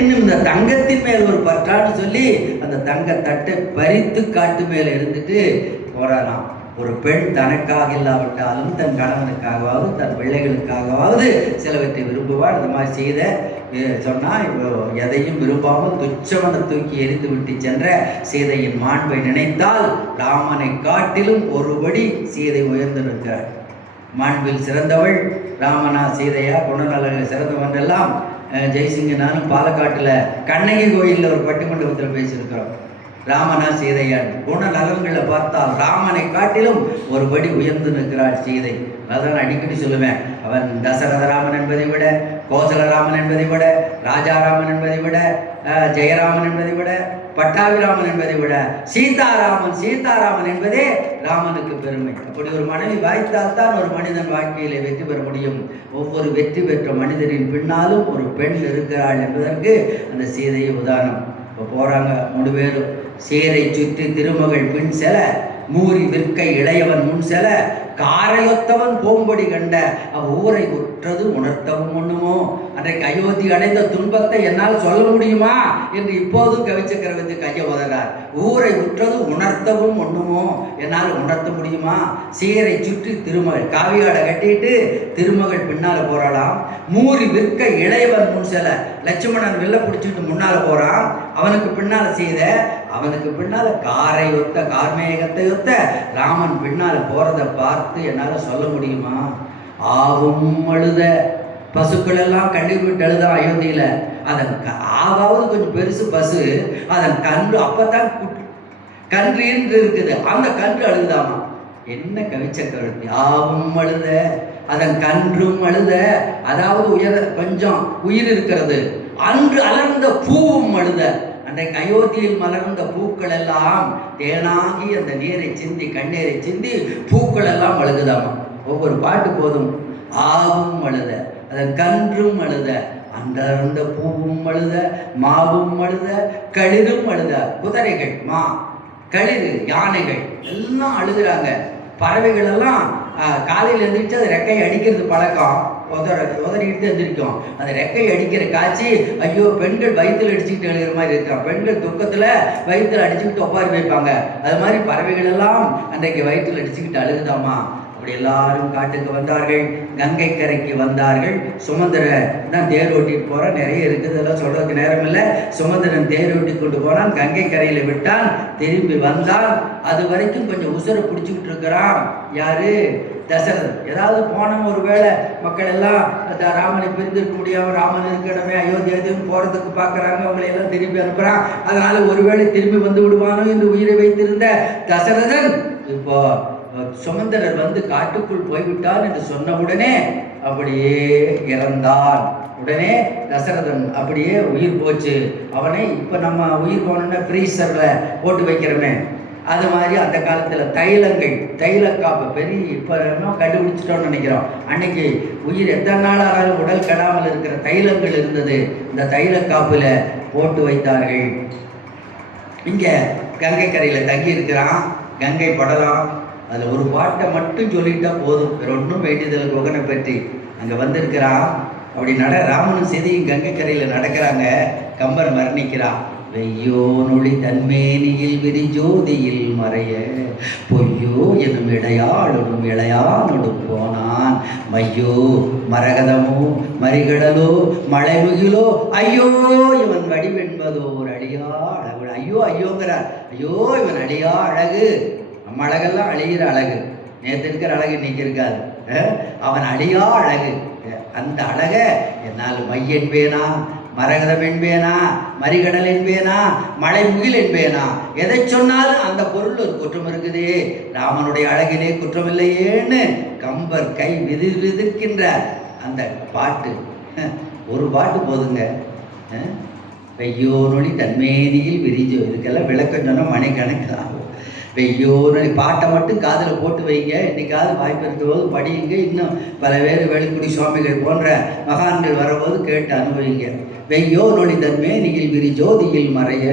இன்னும் இந்த தங்கத்தின் மேல் ஒரு பற்றான்னு சொல்லி அந்த தங்க தட்டை பறித்து காட்டு மேல இருந்துட்டு போறாராம். ஒரு பெண் தனக்காக இல்லாவிட்டாலும் தன் கணவனுக்காகவாவது தன் பிள்ளைகளுக்காகவாவது சிலவற்றை விரும்புவாள். இந்த மாதிரி செய்த சொன்னால் இப்போ எதையும் விரும்பாமல் துச்சவனை தூக்கி எரித்து விட்டு சென்ற சீதையின் மாண்பை நினைத்தால் ராமனை காட்டிலும் ஒருபடி சீதை உயர்ந்து நிற்கிறாள். மாண்பில் சிறந்தவள் ராமனா சீதையா குணநலனில் சிறந்தவன் எல்லாம் ஜெய்சிங்கனாலும் பாலக்காட்டில் கண்ணகி கோயிலில் ஒரு பட்டிமண்டபத்தில் பேசியிருக்கிறோம். ராமனா சீதையான் குணநலன்களை பார்த்தால் ராமனை காட்டிலும் ஒருபடி உயர்ந்து நிற்கிறாள் சீதை. அதான் அடிக்கடி சொல்லுவேன், அவன் தசரதராமன் என்பதை விட, கோசலராமன் என்பதை விட, ராஜாராமன் என்பதை விட, ஜெயராமன் என்பதை விட, பட்டாபிராமன் என்பதை விட சீதாராமன் என்பதே ராமனுக்கு பெருமை. அப்படி ஒரு மனைவி வாய்த்தால்தான் ஒரு மனிதன் வாழ்க்கையிலே வெற்றி பெற முடியும். ஒவ்வொரு வெற்றி பெற்ற மனிதரின் பின்னாலும் ஒரு பெண் இருக்கிறாள் என்பதற்கு அந்த சீதையை உதாரணம். இப்போ போகிறாங்க 3 பேரும். சேரை சுற்றி திருமகள் பின் செல, மூறி விற்கை இளையவன் முன் செல, காரையொத்தவன் போம்படி கண்ட ஊரை உற்றது உணர்த்தவும் ஒண்ணுமோ. அன்றைக்கு அயோத்தி அடைந்த துன்பத்தை என்னால் சொல்ல முடியுமா என்று இப்போதும் கவிச்சக்கரவர்த்தி கையை உதறார். ஊரை உற்றது உணர்த்தவும் ஒண்ணுமோ, என்னால் உணர்த்த முடியுமா. சீரை சுற்றி திருமகள் காவியாடை கட்டிட்டு திருமகள் பின்னால போறாளாம். மூறி விற்க இளையவன் முன் செல, லட்சுமணன் வில்ல பிடிச்சிட்டு முன்னால போறான். அவனுக்கு பின்னால செய்த, அவனுக்கு பின்னால காரை ஒத்த கார்மேகத்தை ஒத்த ராமன் பின்னால போறதை பார்த்து என்னால் சொல்ல முடியுமா. ஆவும் அழுத பசுக்கள் எல்லாம் கண்ணீர் விட்டு அழுதான் அயோத்தியில. அதன் ஆவாவது கொஞ்சம் பெருசு பசு, அதன் கன்று அப்பதான் கன்று என்று இருக்குது, அந்த கன்று அழுதாமா. என்ன கவிச்சக்கரவர்த்தி, ஆவும் அழுத அதன் கன்றும் அழுத, அதாவது கொஞ்சம் உயிர் இருக்கிறது. அன்று அலர்ந்த பூவும் அழுத. அன்றைக்கு அயோத்தியில் மலர்ந்த பூக்கள் எல்லாம் தேனாகி அந்த நீரை சிந்தி கண்ணீரை சிந்தி பூக்கள் எல்லாம் அழுகுதாமா. ஒவ்வொரு பாட்டு போதும். ஆவும் அழுத அதன் கன்றும் அழுத, அன்றர்ந்த பூவும் அழுத, மாவும் அழுத, களிரும் அழுத. குதிரைகள், மா, களிறு, யானைகள் எல்லாம் அழுகுறாங்க. பறவைகள் எல்லாம் காலையில் எழுந்திரிச்சு அது ரெக்கை அடிக்கிறது பழக்கம், உதறிக்கிட்டு எழுந்திரிக்கும். அந்த ரெக்கை அடிக்கிற காட்சி, ஐயோ பெண்கள் வயிற்றுல அடிச்சுக்கிட்டு எழுகிற மாதிரி இருக்கான். பெண்கள் துக்கத்தில் வயிற்றுல அடிச்சுக்கிட்டு ஒப்பாரி வைப்பாங்க. அது மாதிரி பறவைகள் எல்லாம் அன்றைக்கு வயிற்றுல அடிச்சுக்கிட்டு அழுகுதாமா. அப்படி எல்லாரும் காட்டுக்கு வந்தார்கள். கங்கை கரைக்கு வந்தார்கள். சுமந்திரன் தான் தேர் ஓட்டிட்டு போற, நிறைய இருக்குது, அதெல்லாம் சொல்றதுக்கு நேரம் இல்லை. சுமந்திரன் தேர் ஓட்டி கொண்டு போனான், கங்கை கரையில விட்டான், திரும்பி வந்தான். அது வரைக்கும் கொஞ்சம் உசுரை பிடிச்சிக்கிட்டு இருக்கிறான். யாரு? தசரதன். ஏதாவது போனோம், ஒரு வேளை மக்கள் எல்லாம் ராமனை பிரிந்திருக்க முடியாம ராமன் இருக்கணுமே அயோத்தியாவையும் போறதுக்கு பார்க்குறாங்க, அவங்களை எல்லாம் திரும்பி அனுப்புறான். அதனால ஒருவேளை திரும்பி வந்து விடுவானோ என்று உயிரை வைத்திருந்த தசரதன் இப்போ சுமந்திரர் வந்து காட்டுக்குள் போய்விட்டான் என்று சொன்ன உடனே அப்படியே இறந்தான். உடனே தசரதன் அப்படியே உயிர் போச்சு. அவனை இப்போ நம்ம உயிர் போனோன்னா ஃப்ரீசரில் போட்டு வைக்கிறோமே, அது மாதிரி அந்த காலத்தில் தைலங்கள், தைலக்காப்பு பெரிய இப்போ இன்னும் கண்டுபிடிச்சிட்டோம்னு நினைக்கிறோம். அன்னைக்கு உயிர் எத்தனை நாள் ஆனாலும் உடல் கெடாமல் இருக்கிற தைலங்கள் இருந்தது. இந்த தைலக்காப்பில் போட்டு வைத்தார்கள். இங்கே கங்கை கரையில் தங்கி இருக்கிறான். கங்கை படலாம். அதில் ஒரு பாட்டை மட்டும் சொல்லிட்டா போதும், வேற ஒன்றும் வேண்டியதில்லை. குகனை பற்றி அங்கே வந்திருக்கிறான். அப்படி ராமனும் சீதையும் கங்கை கரையில் நடக்கிறாங்க. கம்பர் வர்ணிக்கிறான். வெய்யோ நொழி தன்மேனியில் விரிஜோதியில் மறைய, பொய்யோ எனும் இடையாளும் இளையானொடு போனான். மையோ மரகதமோ மறிகடலோ மழைமுகிலோ, ஐயோ இவன் வடிவென்பதோ ஒரு அழியா அழகு. ஐயோ ஐயோங்கிறார். ஐயோ இவன் அழியா அழகு. நம்ம அழகெல்லாம் அழிகிற அழகு, நேற்று இருக்கிற அழகு இன்னைக்கு இருக்காது. அவன் அழியா அழகு. அந்த அழக என்னால் மை என்பேனா, மரகதம் என்பேனா, மறிகடல் என்பேனா, மழை முகில் என்பேனா, எதை சொன்னாலும் அந்த பொருள் ஒரு குற்றம் இருக்குதே, ராமனுடைய அழகிலே குற்றம் இல்லையேன்னு கம்பர் கை விதிர்க்கின்ற அந்த பாட்டு. ஒரு பாட்டு போதுங்க. வெய்யோ நொழி தன்மேனியில் விரிஜோ. இதுக்கெல்லாம் விளக்கம் சொன்னால் மணிக்கணக்கு ஆகும். வெய்யோன்னு பாட்டை மட்டும் காதில் போட்டு வைங்க, இன்னைக்காவது வாய்ப்பு இருக்கும்போது படியுங்க. இன்னும் பல பேர் வெளிக்குடி சுவாமிகள் போன்ற மகான்கள் வரபோது கேட்டு அனுபவிங்க. வெய்யோ நொடிதன் மேனியில் விரி ஜோதியில் மறைய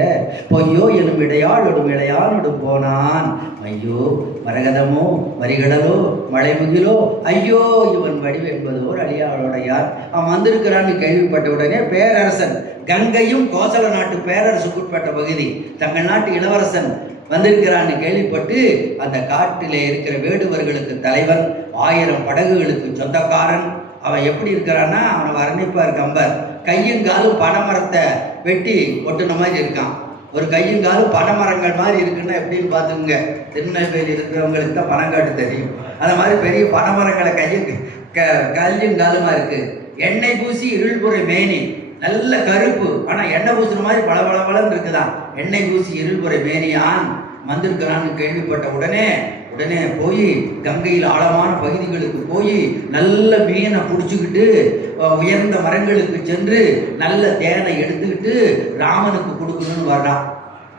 பொய்யோ எனும் இடையாளொடும் இளையானொடும் போனான் ஐயோ மரகதமோ மரிகடலோ மலைமுகிலோ ஐயோ இவன் வடிவு என்பதோர் அழியாளுடையார். அவன் வந்திருக்கிறான்னு கேள்விப்பட்ட உடனே பேரரசன், கங்கையும் கோசல நாட்டு பேரரசுக்குட்பட்ட பகுதி, தங்கள் நாட்டு இளவரசன் வந்திருக்கிறான்னு கேள்விப்பட்டு அந்த காட்டிலே இருக்கிற வேடுவர்களுக்கு தலைவன், 1000 படகுகளுக்கு சொந்தக்காரன். அவன் எப்படி இருக்கிறான்னா, அவனை வர்ணிப்பார் கம்பர். கையும் காலும் பனைமரத்தை வெட்டி ஒட்டுன மாதிரி இருக்கான். ஒரு கையும் காலும் பனைமரங்கள் மாதிரி இருக்குன்னா எப்படின்னு பார்த்துக்குங்க. திருநெல்வேலி இருக்கிறவங்களுக்கு தான் பனங்காட்டு தெரியும். அந்த மாதிரி பெரிய பனைமரங்களை கையும் காலுமா இருக்கு. எண்ணெய் பூசி இருள்புரை மேனி, நல்ல கருப்பு, ஆனால் எண்ணெய் பூசுற மாதிரி பளபளன்னு இருக்குதான். எண்ணெய் பூசி இருள்புரை மேனியான் வந்திருக்கிறான்னு கேள்விப்பட்ட உடனே போய் கங்கையில் ஆழமான பகுதிகளுக்கு போய் நல்ல மீனை பிடிச்சிக்கிட்டு உயர்ந்த மரங்களுக்கு சென்று நல்ல தேனை எடுத்துக்கிட்டு ராமனுக்கு கொடுக்கணும்னு வர்றான்.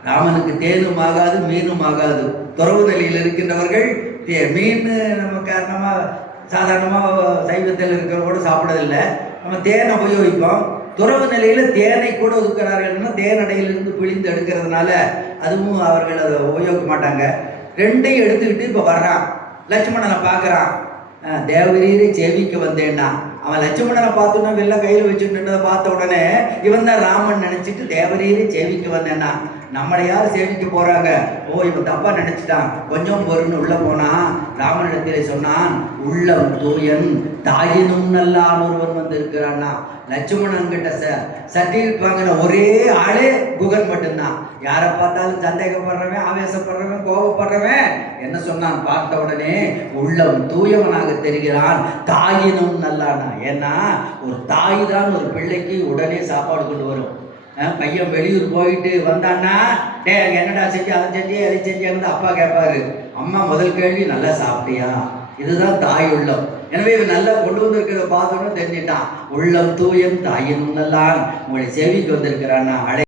ராமனுக்கு தேனும் ஆகாது மீனும் ஆகாது. துறவு நிலையில் இருக்கின்றவர்கள் மீன் நம்ம காரணமாக சாதாரணமாக சைவத்தில் இருக்கிறவங்க கூட சாப்பிடறதில்லை. நம்ம தேனை உபயோகிப்போம். துறவு நிலையில் தேனை கூட ஒதுக்கிறார்கள்னா தேனடையிலிருந்து பிழிந்து எடுக்கிறதுனால அதுவும் அவர்கள் அதை உபயோகிக்க மாட்டாங்க. ரெண்டையும் எடுத்துக்கிட்டு இப்போ வர்றான். லட்சுமணனை பார்க்குறான். தேவரீரை சேவிக்க வந்தேன்னா அவன் லட்சுமணனை பார்த்தோன்னா வெளில கையில் வச்சுட்டு பார்த்த உடனே இவன் தான் ராமன் நினச்சிட்டு தேவரீரை சேவிக்க வந்தேன்னா. நம்மளை யார் சேவிக்க போகிறாங்க? ஓ இவன் தப்பாக நினச்சிட்டான், கொஞ்சம் பொருள்னு உள்ளே போனான். ராமனிடத்தில் சொன்னான், உள்ளம் தூயன் தாயினும் நல்லான் ஒருவன் வந்து இருக்கிறான்னா. லட்சுமணன் கிட்ட சர்டிஃபிகேட் வாங்கின ஒரே ஆளே குகன் மட்டும்தான். யாரை பார்த்தாலும் சந்தேகப்படுறவன், ஆவேசப்படுறவன், கோபப்படுறவன் என்ன சொன்னான்? பார்த்த உடனே உள்ளம் தூயவனாக தெரிகிறான், தாயினும் நல்லானா. ஏன்னா ஒரு தாய் தான் ஒரு பிள்ளைக்கு உடனே சாப்பாடு கொண்டு வரும். பையன் வெளியூர் போயிட்டு வந்தான்னா, டே என்னடா செஞ்சு அதை செஞ்சு எதை செஞ்சு அப்பா கேட்பாரு. அம்மா முதல் கேள்வி நல்லா சாப்பிட்டியா? இதுதான் தாய் உள்ளம். எனவே நல்லா கொண்டு வந்திருக்கிறத பார்த்தோன்னு தெரிஞ்சிட்டான். உள்ளம் தூயன் தாயினும் நல்லான், உங்களை சேவிக்கு வந்திருக்கிறான்னா.